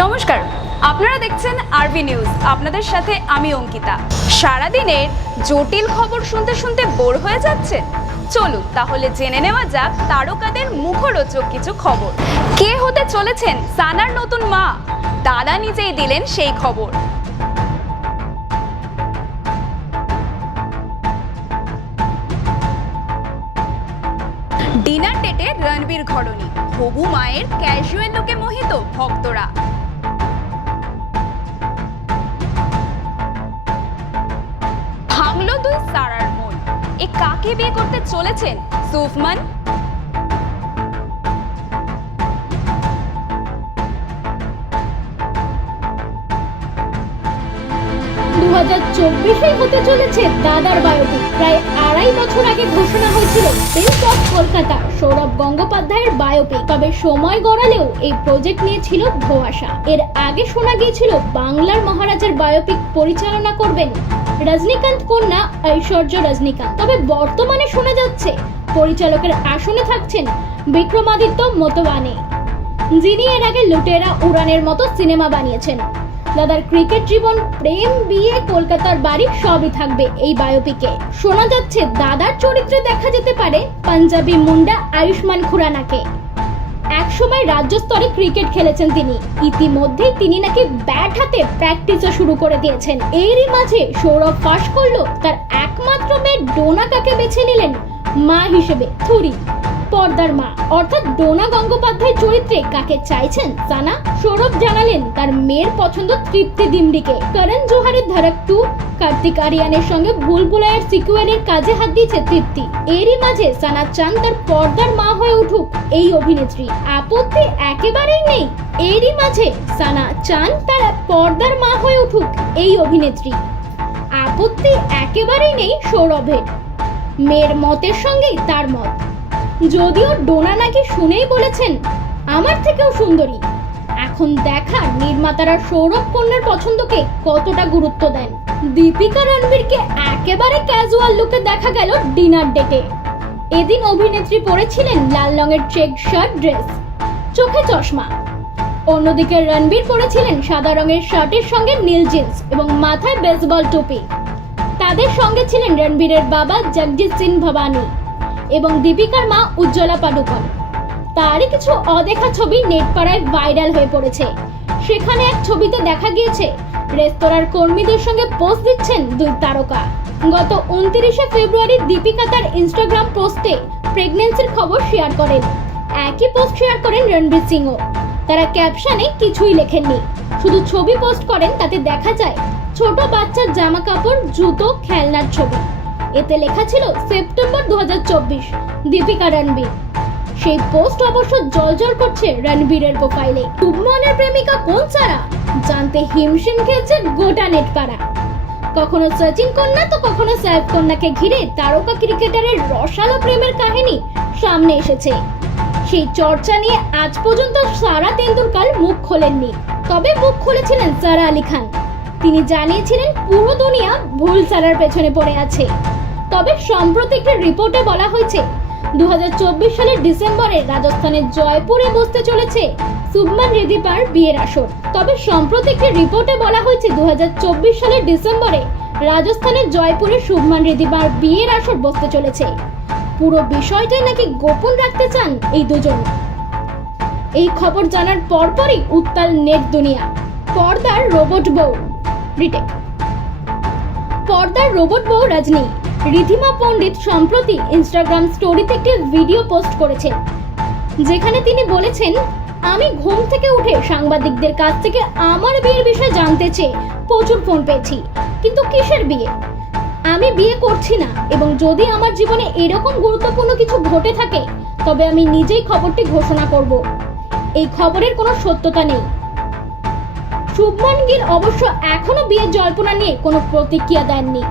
নমস্কার, আপনারা দেখছেন আরবি নিউজ। আপনাদের সাথে আমি অঙ্কিতা। সারাদিনের জটিল খবর শুনতে শুনতে বোর হয়ে যাচ্ছে? চলুন তাহলে জেনে নেওয়া যাক তারকাদের মুখরোচক কিছু খবর। কে হতে চলেছেন সানার নতুন মা? দাদা নিজেই দিলেন সেই খবর। ডিনার ডেটে রণবীর ঘরণী, হবু মায়ের ক্যাজুয়াল লুকে মোহিত ভক্তরা। ভাঙলো দুই সারার মন, এ কাকে বিয়ে করতে চলেছেন সুফমান? হতে চলেছে দাদার বায়োপিক। প্রায় 2.5 বছর আগে ঘোষণা হয়েছিল প্রিন্স অফ কলকাতা সৌরভ গঙ্গোপাধ্যায়ের বায়োপিক। তবে সময় গড়ালেও এই প্রজেক্ট নিয়ে ছিল ধোঁয়াশা। এর আগে শোনা গিয়েছিল বাংলার মহারাজের বায়োপিক পরিচালনা করবেন রজনীকান্ত কন্যা ঐশ্বর্য রজনীকান্ত। তবে বর্তমানে শোনা যাচ্ছে পরিচালকের আসনে থাকছেন বিক্রমাদিত্য মোতওয়ানে, যিনি এর আগে লুটেরা উড়ানের মতো সিনেমা বানিয়েছেন। দাদার ক্রিকেট জীবন, প্রেম, বিয়ে, কলকাতার বাড়ি সবই থাকবে এই বায়োপিকে। শোনা যাচ্ছে দাদার চরিত্রে দেখা যেতে পারে পাঞ্জাবি মুন্ডা আয়ুষ্মান খুরানাকে। একসময় রাজ্য স্তরে ক্রিকেট খেলেছেন তিনি। ইতিমধ্যেই তিনি নাকি ব্যাট হাতে প্র্যাকটিসও শুরু করে দিয়েছেন। এরই মাঝে সৌরভ ফাঁস করলো তার একমাত্র মেয়ে ডোনাকাকে বেছে নিলেন মা হিসেবে। থুরি পর্দার মা অর্থাৎ ডোনা গঙ্গোপাধ্যায় চরিত্রে কাকে চাইছেন সানা? সৌরভ জানালেন তার মেয়ের পছন্দ তৃপ্তি দিমডিকে। করণ জোহরের ধড়ক 2, কার্তিক আরিয়ানের সঙ্গে ভুলভুলাইয়ার সিকুয়েলের কাজে হাত দিয়েছে তৃপ্তি। এরই মাঝে সানা চান তার পর্দার মা হয়ে উঠুক এই অভিনেত্রী। আপত্তি একেবারেই নেই। এরই মাঝে সানা চান তার পর্দার মা হয়ে উঠুক এই অভিনেত্রী। আপত্তি একেবারেই নেই সৌরভের। মেয়ের মতের সঙ্গেই তার মত। যদিও ডোনা নাকি শুনেই বলেছেন আমার থেকেও সুন্দরী। এখন দেখার নির্মাতারা সৌরভ কন্যার পছন্দকে কতটা গুরুত্ব দেন। দীপিকা রণবীরকে একেবারে ক্যাজুয়াল লুকে দেখা গেল ডিনার ডেটে। এদিন অভিনেত্রী পরেছিলেন লাল রঙের চেক শার্ট ড্রেস, চোখে চশমা। অন্যদিকে রণবীর পরেছিলেন সাদা রঙের শার্টের সঙ্গে নীল জিন্স এবং মাথায় বেসবল টুপি। তাদের সঙ্গে ছিলেন রণবীরের বাবা জগজিৎ সিং ভবানী এবং দীপিকার মা উজ্জ্বলা পাডুকোন। তারই কিছু অদেখা ছবি নেটপাড়ায় ভাইরাল হয়ে পড়েছে। সেখানে এক ছবিতে দেখা গিয়েছে রেস্তোরাঁর কর্মীদের সঙ্গে পোস্ট দিচ্ছেন দুই তারকা। গত 29শে ফেব্রুয়ারি দীপিকা তার ইনস্টাগ্রাম পোস্টে প্রেগন্যান্সির খবর শেয়ার করেন। একই পোস্ট শেয়ার করেন রণবীর সিংও। তারা ক্যাপশনে কিছুই লেখেননি, শুধু ছবি পোস্ট করেন। তাতে দেখা যায় ছোট বাচ্চার জামা কাপড়, জুতো, খেলনার ছবি। এতে লেখা ছিল সেপ্টেম্বর 2024, দীপিকা রণবীর। সেই পোস্ট অবশ্য জলজল করছে রণবীরের প্রোফাইলে। শুভমনের প্রেমিকা কোন সারা জানতে হিমশিম খেয়েছে গোটা নেটপাড়া। কখনো সচিন কন্যা তো কখনো সাইফ কন্যাকে ঘিরে তারকা ক্রিকেটারের রসালো প্রেমের কাহিনী সামনে এসেছে। সেই চর্চা নিয়ে আজ পর্যন্ত সারা তেন্ডুলকর মুখ খোলেননি। তবে মুখ খুলেছিলেন সারা আলী খান। তিনি জানিয়েছিলেন পুরো দুনিয়া ভুল সারার পেছনে পড়ে আছে। তবে সম্প্রতি একটি রিপোর্টে বলা হয়েছে 2024 সালের ডিসেম্বরে রাজস্থানের জয়পুরে বসতে চলেছে শুভমান রিধিমার বিয়ের আসর। তবে সম্প্রতি একটি রিপোর্টে বলা হয়েছে 2024 সালের ডিসেম্বরে রাজস্থানের জয়পুরে শুভমান রিধিমার বিয়ের আসর বসতে চলেছে। পুরো বিষয়টাই নাকি গোপন রাখতে চান এই দুজন। এই খবর জানার পরপরই উত্তাল নেট দুনিয়া। পর্দার রোবট বউ রিটেক। পর্দার রোবট বউ রজনী রিধিমা পণ্ডিত সম্প্রতি ইনস্টাগ্রাম স্টোরিতে একটি ভিডিও পোস্ট করেছেন, যেখানে তিনি বলেছেন, আমি ঘুম থেকে উঠে সাংবাদিকদের কাছ থেকে আমার বিয়ের বিষয়ে জানতে চেয়ে প্রচুর ফোন পেয়েছি, কিন্তু কিসের বিয়ে? আমি বিয়ে করছি না, এবং যদি আমার জীবনে এরকম গুরুত্বপূর্ণ কিছু ঘটে থাকে তবে আমি নিজেই খবরটি ঘোষণা করব। এই খবরের কোনো সত্যতা নেই। শুভমান গিল অবশ্য এখনো বিয়ের জল্পনা নিয়ে কোনো প্রতিক্রিয়া দেননি।